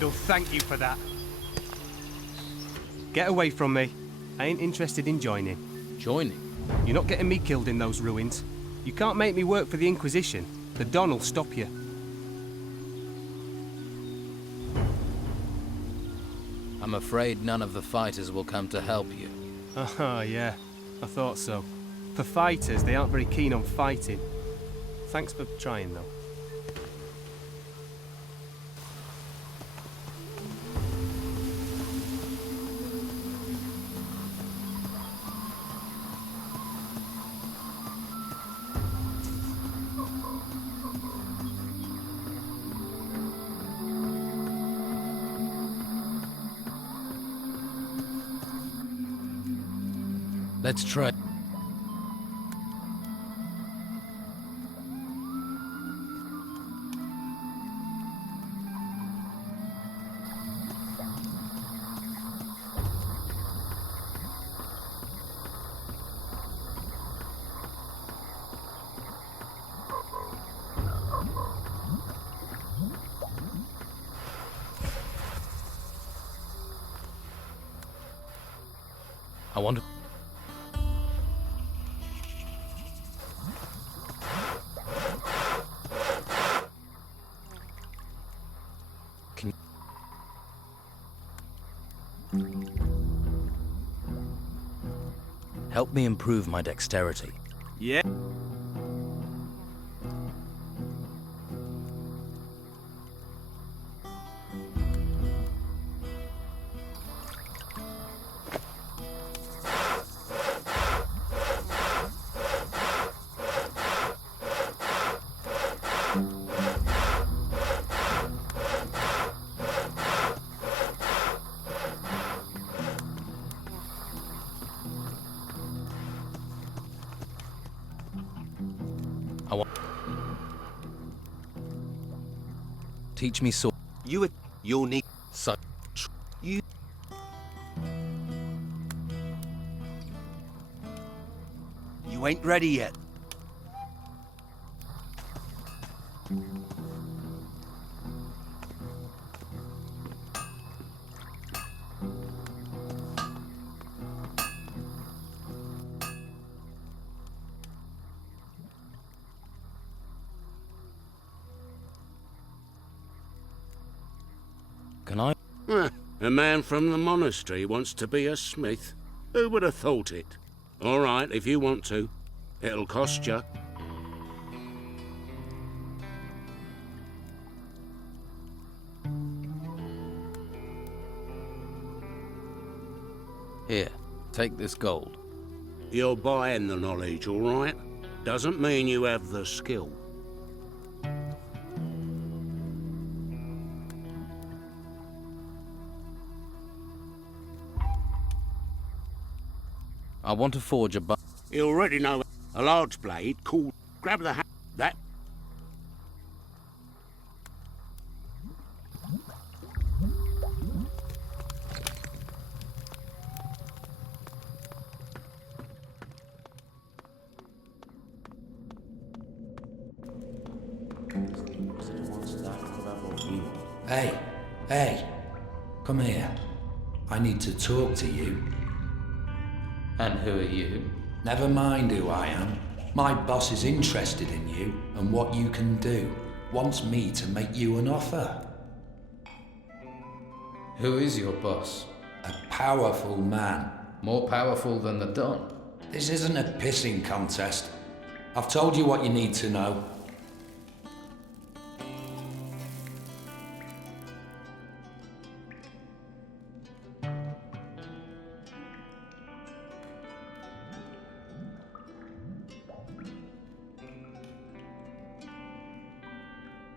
Will thank you for that. Get away from me. I ain't interested in joining. Joining? You're not getting me killed in those ruins. You can't make me work for the Inquisition. The Don will stop you. I'm afraid none of the fighters will come to help you. Oh, yeah. I thought so. For fighters, they aren't very keen on fighting. Thanks for trying, though. Let's try. I want to. Help me improve my dexterity. Yeah. I want. Teach me sword. You'll need So. you. You ain't ready yet. Can I? A man from the monastery wants to be a smith. Who would have thought it? All right, if you want to. It'll cost you. Here, take this gold. You're buying the knowledge, all right? Doesn't mean you have the skill. I want to forge a You already know a large blade called... Grab the that... Hey, come here. I need to talk to you. And who are you? Never mind who I am. My boss is interested in you and what you can do. Wants me to make you an offer. Who is your boss? A powerful man. More powerful than the Don? This isn't a pissing contest. I've told you what you need to know.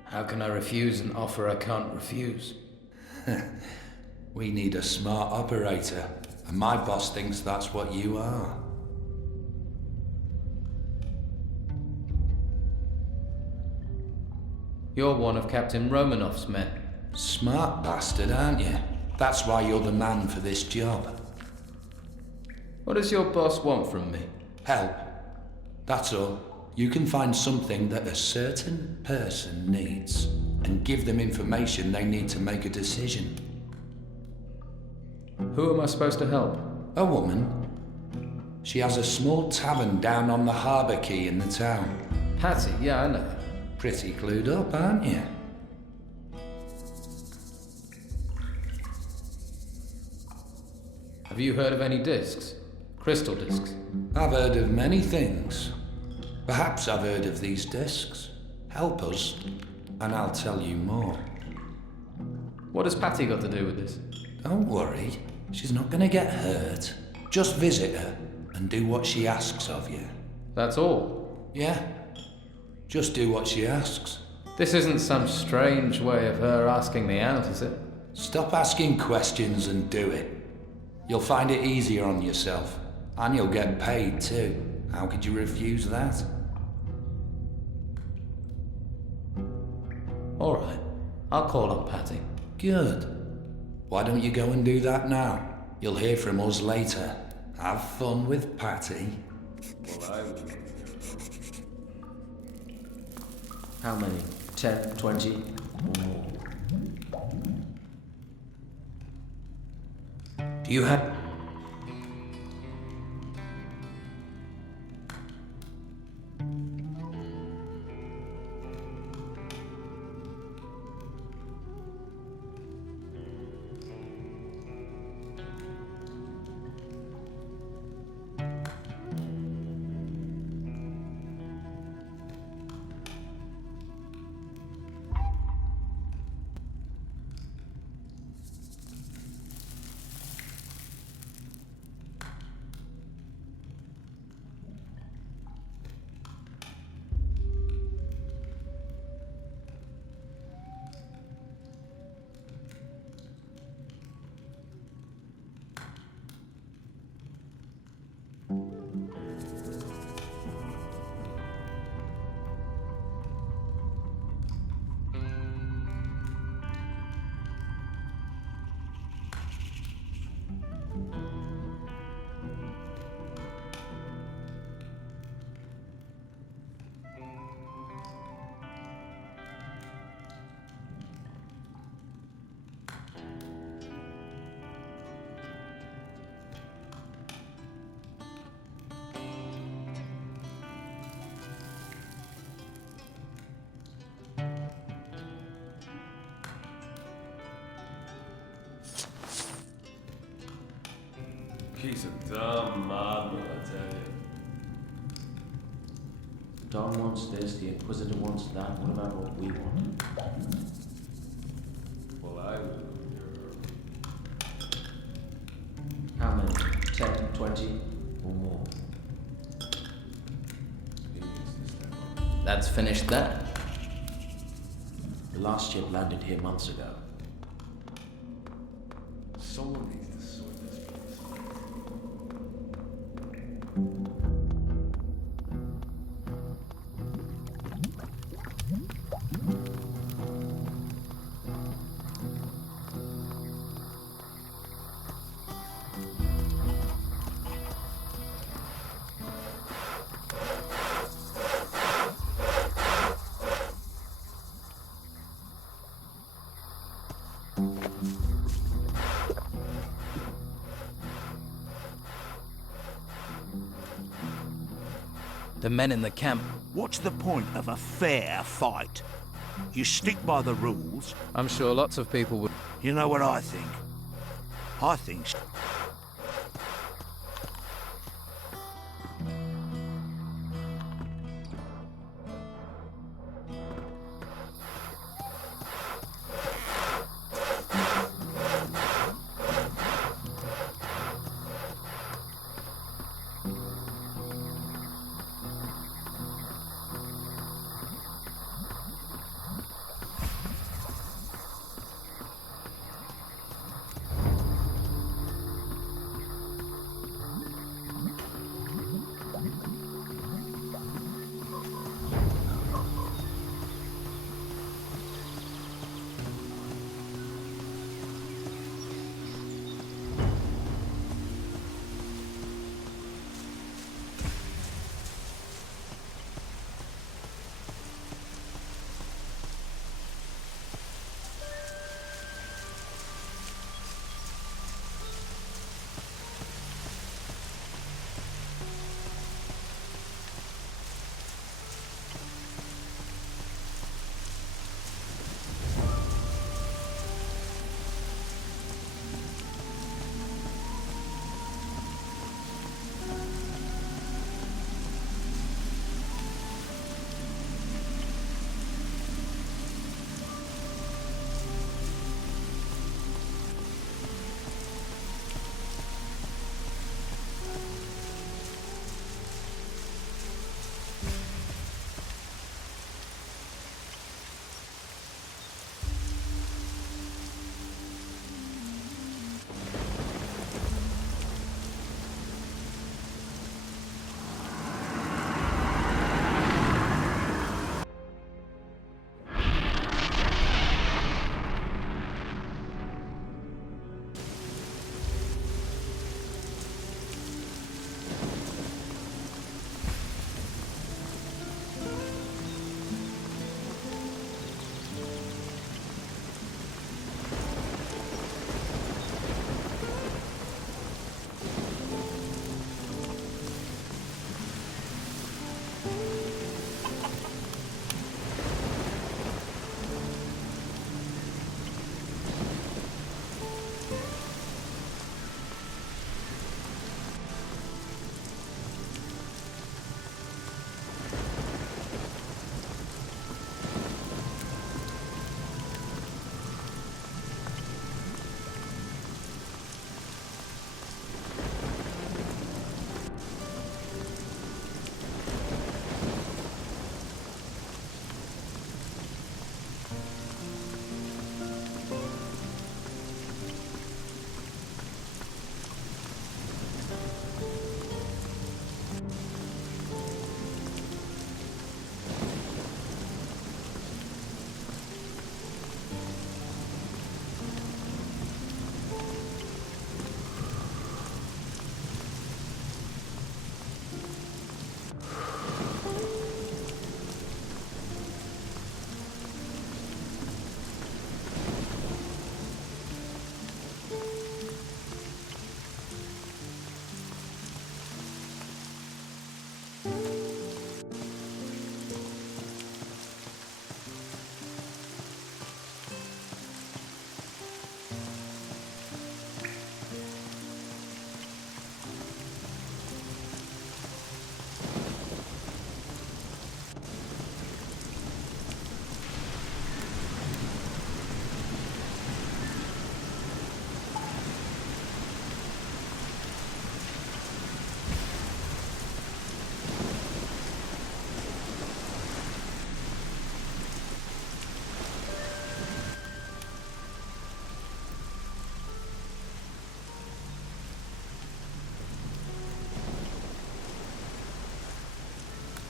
How can I refuse an offer I can't refuse? We need a smart operator, and my boss thinks that's what you are. You're one of Captain Romanov's men. Smart bastard, aren't you? That's why you're the man for this job. What does your boss want from me? Help. That's all. You can find something that a certain person needs and give them information they need to make a decision. Who am I supposed to help? A woman. She has a small tavern down on the harbour quay in the town. Patty, yeah, I know. Pretty clued up, aren't you? Have you heard of any discs? Crystal discs? I've heard of many things. Perhaps I've heard of these discs. Help us, and I'll tell you more. What has Patty got to do with this? Don't worry, she's not gonna get hurt. Just visit her and do what she asks of you. That's all? Yeah, just do what she asks. This isn't some strange way of her asking me out, is it? Stop asking questions and do it. You'll find it easier on yourself, and you'll get paid too. How could you refuse that? All right, I'll call on Patty. Good. Why don't you go and do that now? You'll hear from us later. Have fun with Patty. How many? 10, 20? Do you have... He's a dumb madman, I tell you. Don wants this, the Inquisitor wants that. What about what we want? Well, I will. How many? 10, 20, or more? That's finished that. The last ship landed here months ago. Someone needs to sort this place. The men in the camp. What's the point of a fair fight? You stick by the rules. I'm sure lots of people would. You know what I think? I think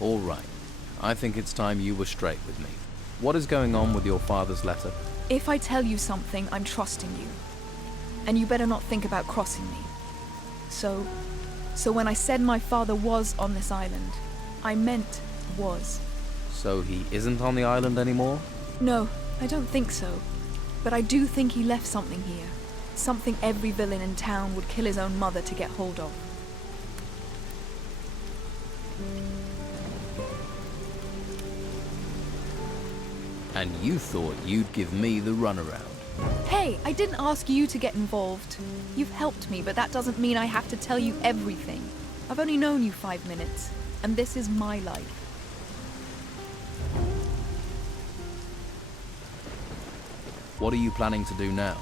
All right. I think it's time you were straight with me. What is going on with your father's letter? If I tell you something, I'm trusting you. And you better not think about crossing me. So when I said my father was on this island, I meant was. So he isn't on the island anymore? No, I don't think so. But I do think he left something here. Something every villain in town would kill his own mother to get hold of. And you thought you'd give me the runaround. Hey, I didn't ask you to get involved. You've helped me, but that doesn't mean I have to tell you everything. I've only known you 5 minutes, and this is my life. What are you planning to do now?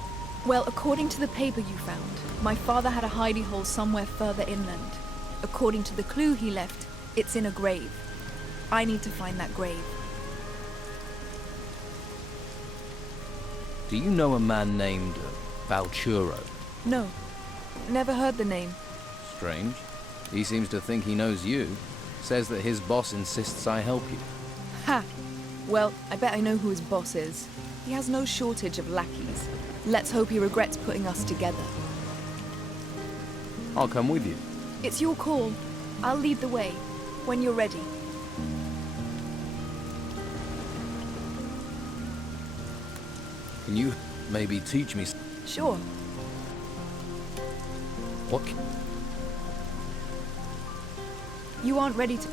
Well, according to the paper you found, my father had a hidey hole somewhere further inland. According to the clue he left, it's in a grave. I need to find that grave. Do you know a man named Valturo? No, never heard the name. Strange. He seems to think he knows you. Says that his boss insists I help you. Ha! Well, I bet I know who his boss is. He has no shortage of lackeys. Let's hope he regrets putting us together. I'll come with you. It's your call. I'll lead the way, when you're ready. Can you maybe teach me Sure. what? You aren't ready to...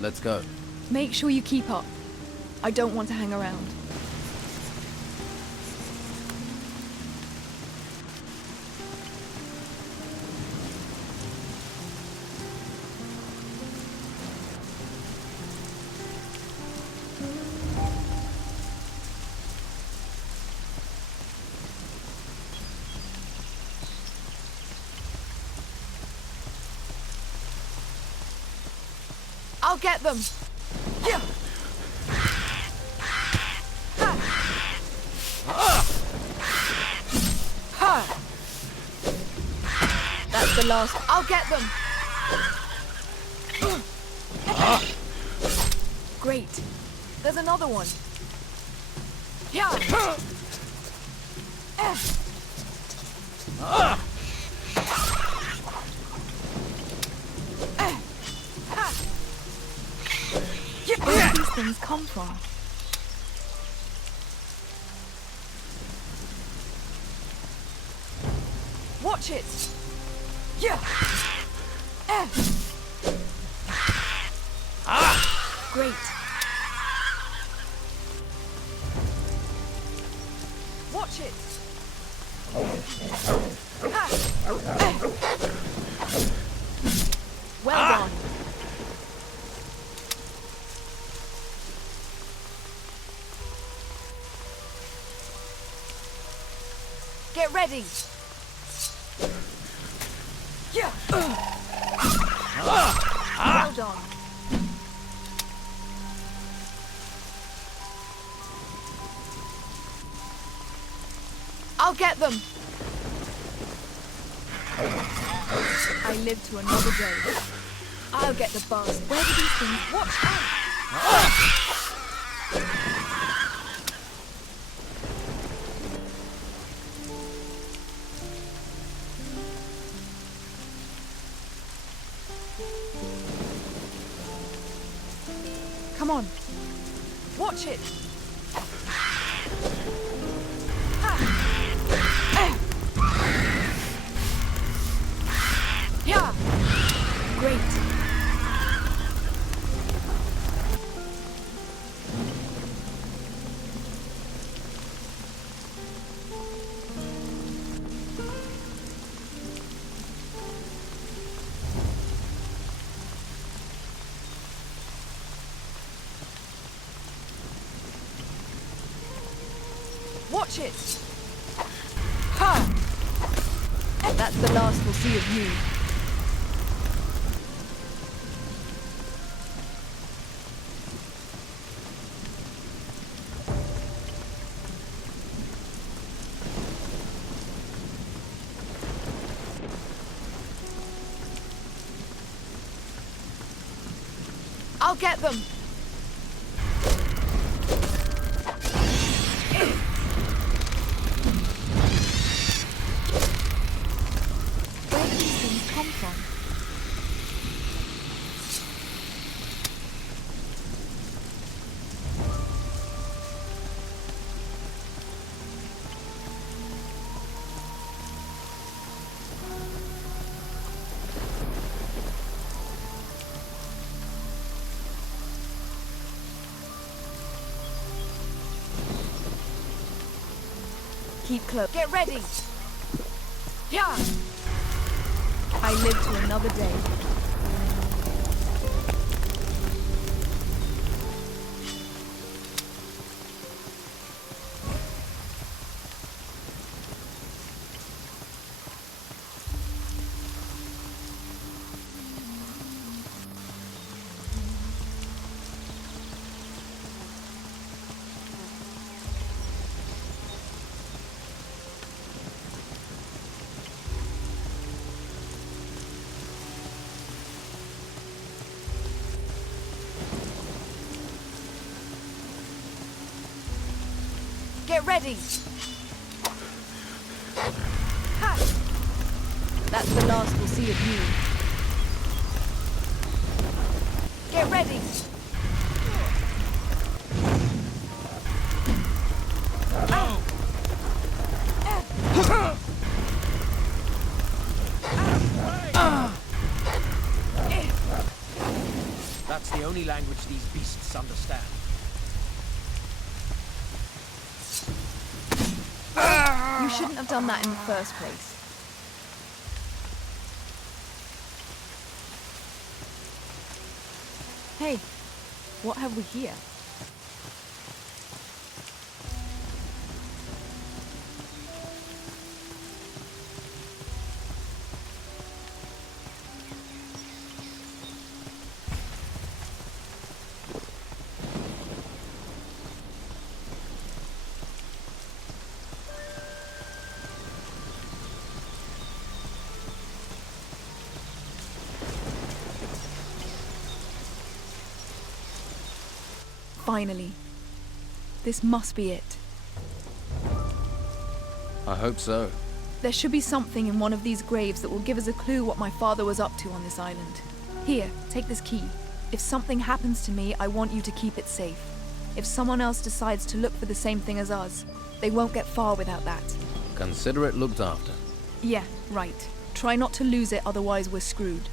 Let's go. Make sure you keep up. I don't want to hang around. I'll get them! Yeah. Ha. That's the last. I'll get them! Great. There's another one. Yeah. Where do these things come from? Watch it! Yeah! Great. Watch it! Well done. Get ready! Yeah! Well done. I'll get them! I live to another day. I'll get the buzz. Where do these things... Watch out! Come on. Watch it. Yeah. Great. Watch it! Ha! That's the last we'll see of you. I'll get them. Where do these things come from? Keep close. Get ready! Yeah! I live to another day. Get ready! Ha! That's the last we'll see of you. Get ready! That's the only language these beasts understand. You shouldn't have done that in the first place. Hey, what have we here? Finally. This must be it. I hope so. There should be something in one of these graves that will give us a clue what my father was up to on this island. Here, take this key. If something happens to me, I want you to keep it safe. If someone else decides to look for the same thing as us, they won't get far without that. Consider it looked after. Yeah, right. Try not to lose it, otherwise we're screwed.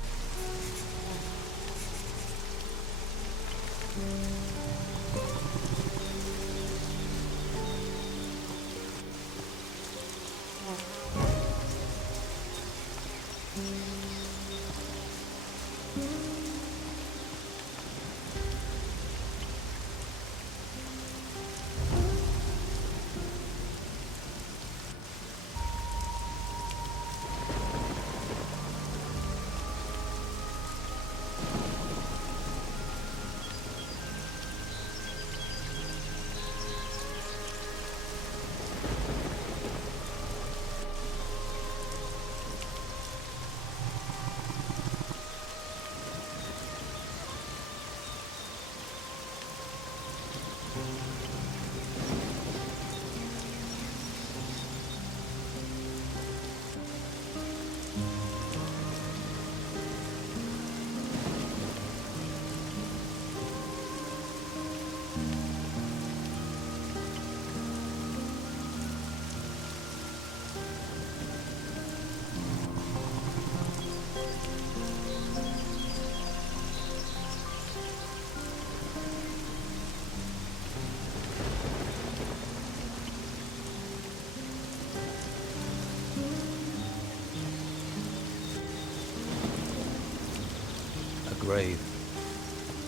Grave.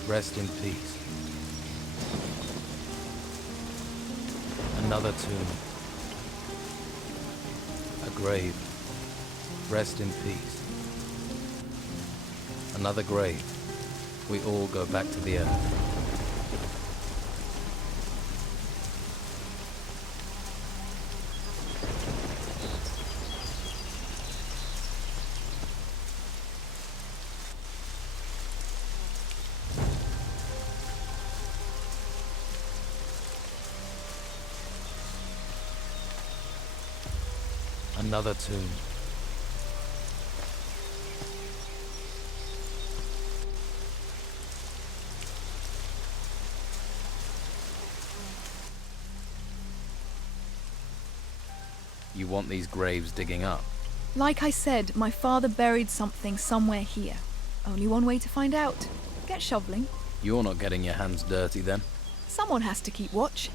Rest in peace. Another tomb. A grave. Rest in peace. Another grave. We all go back to the earth. Another tomb. You want these graves digging up? Like I said, my father buried something somewhere here. Only one way to find out. Get shoveling. You're not getting your hands dirty then? Someone has to keep watch.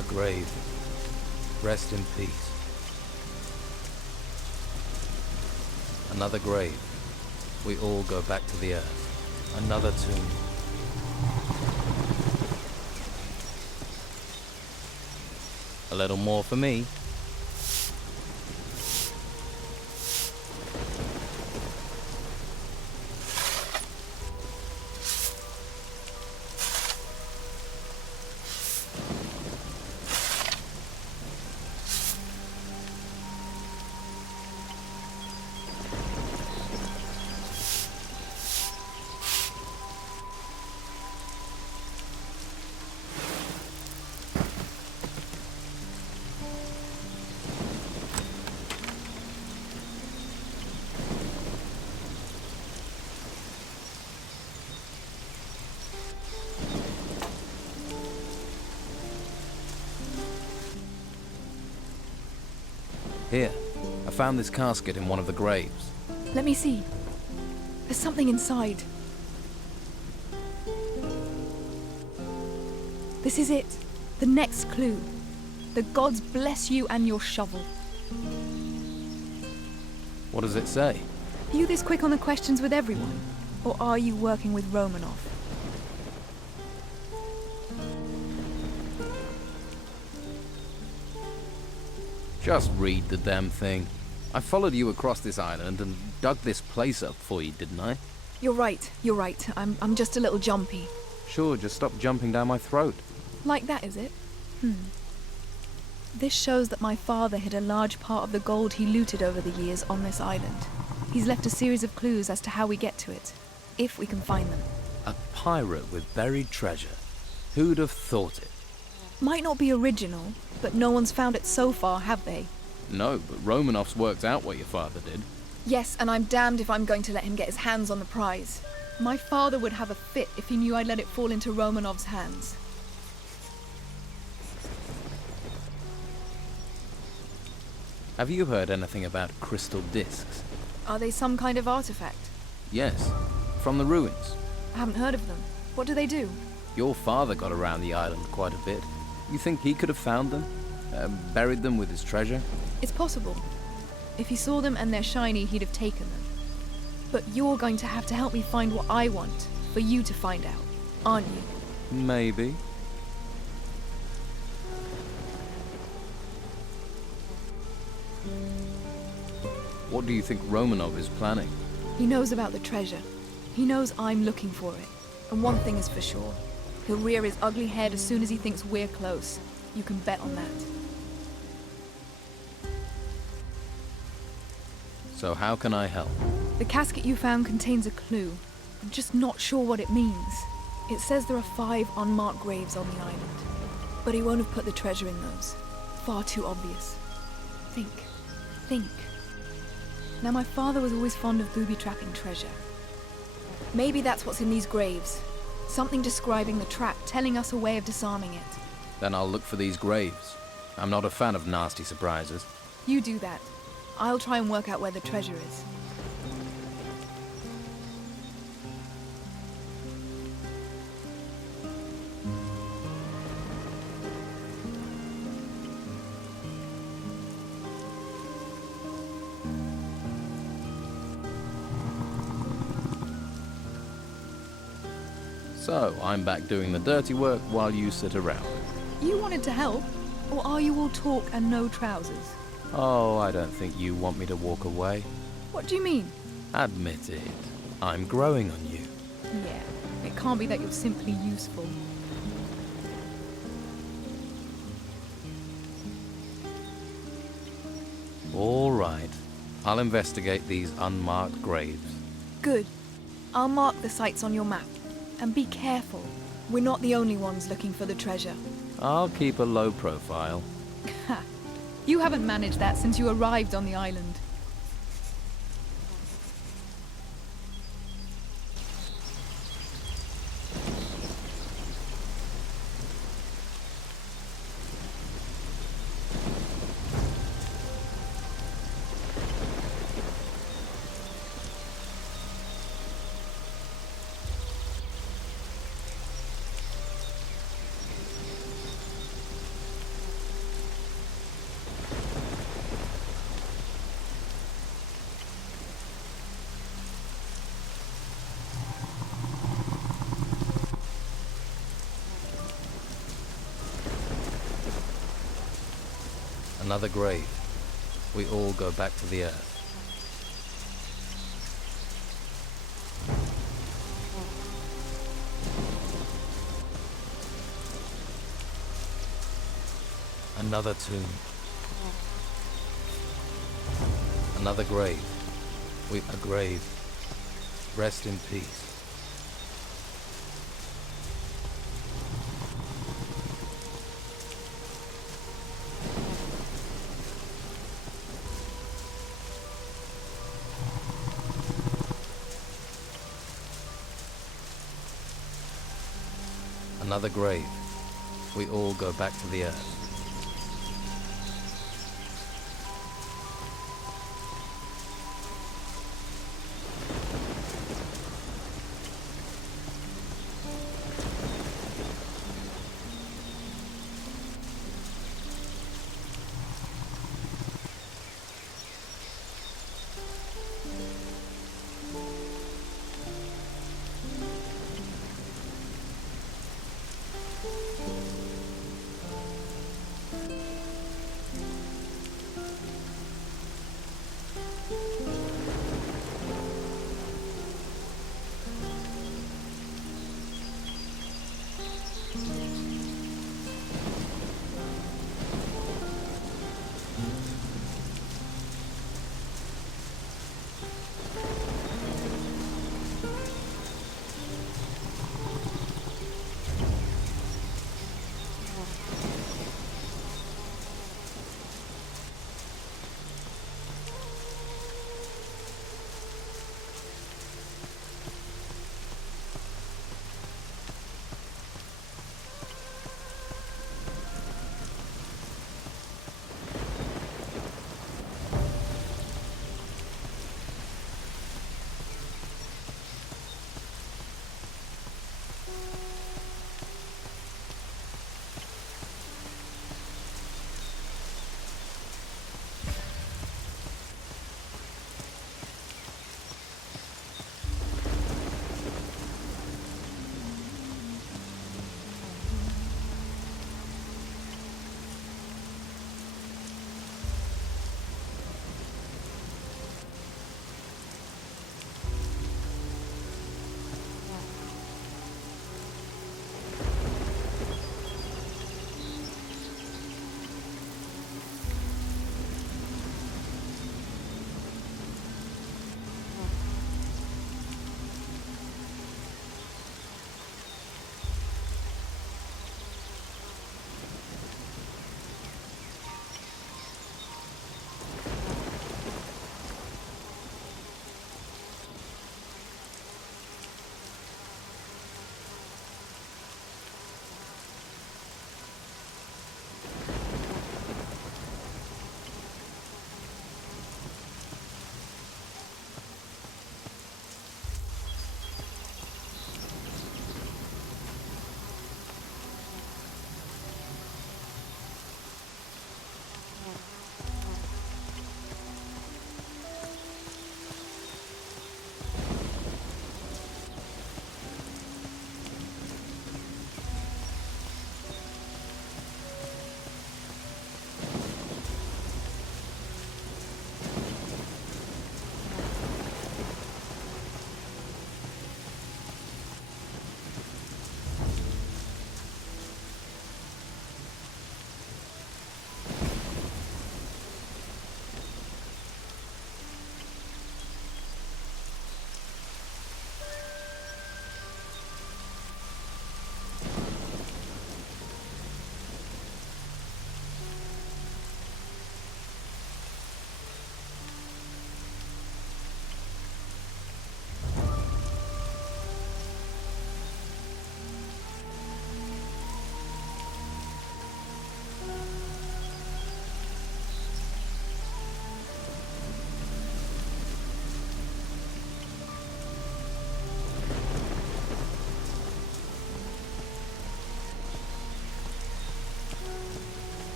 A grave. Rest in peace. Another grave. We all go back to the earth. Another tomb. A little more for me. Here, I found this casket in one of the graves. Let me see. There's something inside. This is it. The next clue. The gods bless you and your shovel. What does it say? Are you this quick on the questions with everyone? Or are you working with Romanov? Just read the damn thing. I followed you across this island and dug this place up for you, didn't I? You're right. I'm just a little jumpy. Sure, just stop jumping down my throat. Like that, is it? This shows that my father hid a large part of the gold he looted over the years on this island. He's left a series of clues as to how we get to it, if we can find them. A pirate with buried treasure. Who'd have thought it? Might not be original, but no one's found it so far, have they? No, but Romanov's worked out what your father did. Yes, and I'm damned if I'm going to let him get his hands on the prize. My father would have a fit if he knew I'd let it fall into Romanov's hands. Have you heard anything about crystal discs? Are they some kind of artifact? Yes, from the ruins. I haven't heard of them. What do they do? Your father got around the island quite a bit. You think he could have found them? Buried them with his treasure? It's possible. If he saw them and they're shiny, he'd have taken them. But you're going to have to help me find what I want, for you to find out, aren't you? Maybe. What do you think Romanov is planning? He knows about the treasure. He knows I'm looking for it. And one thing is for sure. He'll rear his ugly head as soon as he thinks we're close. You can bet on that. So how can I help? The casket you found contains a clue. I'm just not sure what it means. It says there are 5 unmarked graves on the island. But he won't have put the treasure in those. Far too obvious. Think. Now my father was always fond of booby-trapping treasure. Maybe that's what's in these graves. Something describing the trap, telling us a way of disarming it. Then I'll look for these graves. I'm not a fan of nasty surprises. You do that. I'll try and work out where the treasure is. So, I'm back doing the dirty work while you sit around. You wanted to help? Or are you all talk and no trousers? Oh, I don't think you want me to walk away. What do you mean? Admit it. I'm growing on you. Yeah, it can't be that you're simply useful. All right. I'll investigate these unmarked graves. Good. I'll mark the sites on your map. And be careful. We're not the only ones looking for the treasure. I'll keep a low profile. Ha! You haven't managed that since you arrived on the island. Another grave. We all go back to the earth. Another tomb. Another grave. A grave. Rest in peace. Another grave. We all go back to the earth.